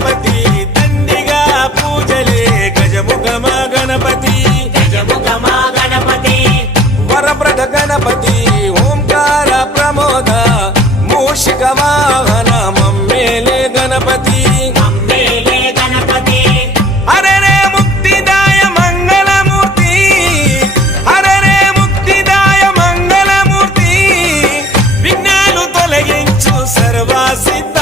గణపతి దండిగా పూజలే గజముఖమ గణపతి వరప్రద గణపతి ఓంకార ప్రమోద మూషిక వాహన మమ్మేలే గణపతి హరరే ముక్తిదాయ మంగళమూర్తి హరరే ముక్తిదాయ మంగళమూర్తి విఘ్నాలు తొలగించు సర్వసిద్ధ